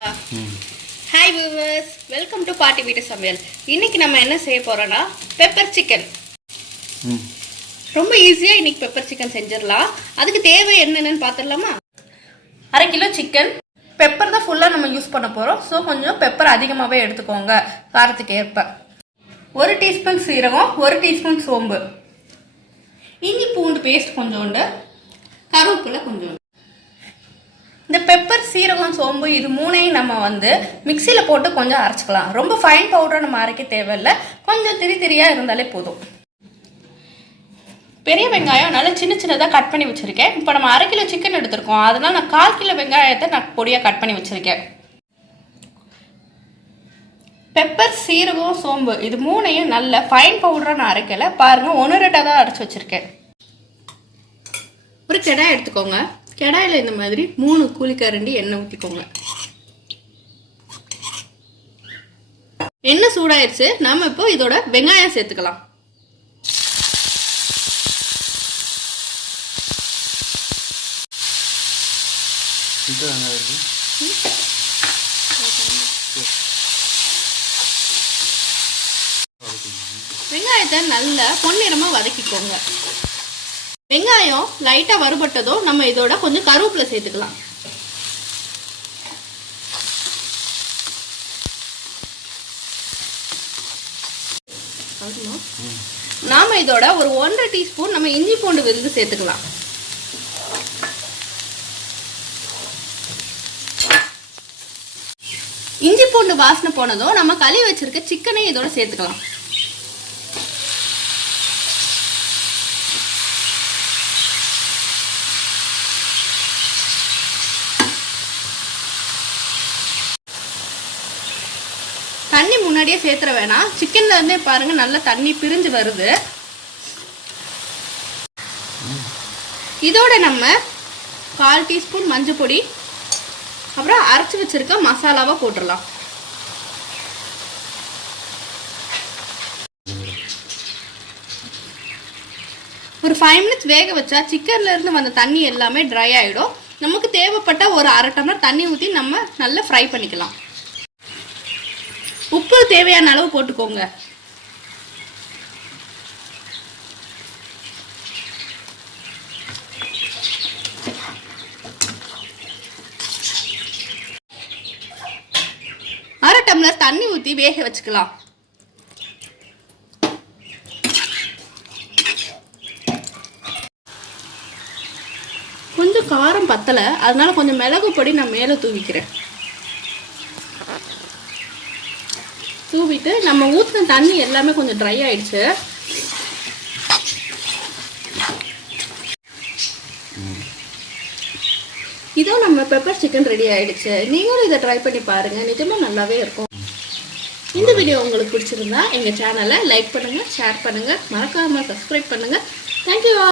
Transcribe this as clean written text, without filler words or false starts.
Hi viewers, welcome to Party Video Samuel. இன்னைக்கு நம்ம என்ன செய்ய போறோம்னா பெப்பர் சிக்கன். ரொம்ப ஈஸியா இன்னைக்கு பெப்பர் சிக்கன் செஞ்சிரலாம். அதுக்கு தேவை என்னன்னு பாத்துறலாமா? 1/2 கிலோ சிக்கன். பெப்பர் தான் ஃபுல்லா நம்ம யூஸ் பண்ண போறோம். சோ கொஞ்சம் பெப்பர் அதிகமாவே எடுத்துக்கோங்க காரத்துக்கு ஏற்ப. 1 டீஸ்பூன் சீரகம், 1 டீஸ்பூன் சோம்பு. இஞ்சி பூண்டு பேஸ்ட் கொஞ்சோண்டு, கருவேப்பிலை கொஞ்சோண்டு. இந்த பெப்பர் சீரகம் சோம்பு இது மூணையும் நம்ம மிக்சியில போட்டு கொஞ்சம் அரைச்சிக்கலாம். ரொம்ப ஃபைன் பவுடர் நம்ம அரைக்க தேவையில்லை, கொஞ்சம் திரியா இருந்தாலே போதும். பெரிய வெங்காயம் நல்லா சின்ன சின்னதாக கட் பண்ணி வச்சிருக்கேன். இப்போ நம்ம 1/2 கிலோ சிக்கன் எடுத்திருக்கோம், அதனால நான் 1/4 கிலோ வெங்காயத்தை நான் பொடியாக கட் பண்ணி வச்சிருக்கேன். பெப்பர் சீரகம் சோம்பு இது மூணையும் நல்ல ஃபைன் பவுடராக நான் அரைக்கலை, பாருங்க 1/2 தான் அரைச்சி வச்சிருக்கேன். ஒரு கடாய் எடுத்துக்கோங்க. கடாயில் இந்த மாதிரி 3 கூலிக்கரண்டி எண்ணெய் ஊற்றிக்கோங்க. எண்ணெய் சூடாயிருச்சு, நாம இப்போ இதோட வெங்காயம் சேர்த்துக்கலாம். வெங்காயத்தை நல்லா பொன்னிறமா வதக்கிக்கோங்க. வெங்காயம் லைட்டா வறுபட்டதும் நம்ம இதோட கொஞ்சம் கருவேப்பிலை சேர்த்துக்கலாம். நாம இதோட ஒரு 1/2 டீஸ்பூன் நம்ம இஞ்சி பூண்டு விழுது சேர்த்துக்கலாம். இஞ்சி பூண்டு வாசனை போனதும் நம்ம கழுவி வச்சிருக்க சிக்கனை இதோட சேர்த்துக்கலாம். தண்ணி முன்னாடியே சேர்த்துற வேணாம், சிக்கன்ல இருந்தே பாருங்க நல்லா தண்ணி பிரிஞ்சு வருது. இதோட நம்ம 1/4 டீஸ்பூன் மஞ்சள் பொடி, அப்புறம் அரைச்சி வச்சிருக்க மசாலாவை போட்டுடலாம். ஒரு 5 மினிட்ஸ் வேக வச்சா சிக்கன்ல இருந்து வந்த தண்ணி எல்லாமே ட்ரை ஆயிடும். நமக்கு தேவைப்பட்ட ஒரு 1/2 டம்ளர் தண்ணி ஊற்றி நம்ம நல்லா ஃப்ரை பண்ணிக்கலாம். உப்பு தேவையான அளவு போட்டுக்கோங்க. அரை டம்ளர் தண்ணி ஊற்றி வேக வச்சுக்கலாம். கொஞ்சம் காரம் பத்தலை, அதனால கொஞ்சம் மிளகு பொடி நான் மேலே தூவிக்கிறேன். தூவிட்டு நம்ம ஊற்றின தண்ணி எல்லாமே கொஞ்சம் ட்ரை ஆயிடுச்சு. இதோ நம்ம பெப்பர் சிக்கன் ரெடி ஆயிடுச்சு. நீங்களும் இதை ட்ரை பண்ணி பாருங்க, நிஜமா நல்லாவே இருக்கும். இந்த வீடியோ உங்களுக்கு பிடிச்சிருந்தா எங்க சேனலை லைக் பண்ணுங்க, ஷேர் பண்ணுங்க, மறக்காம சப்ஸ்கிரைப் பண்ணுங்க. தேங்க்யூ.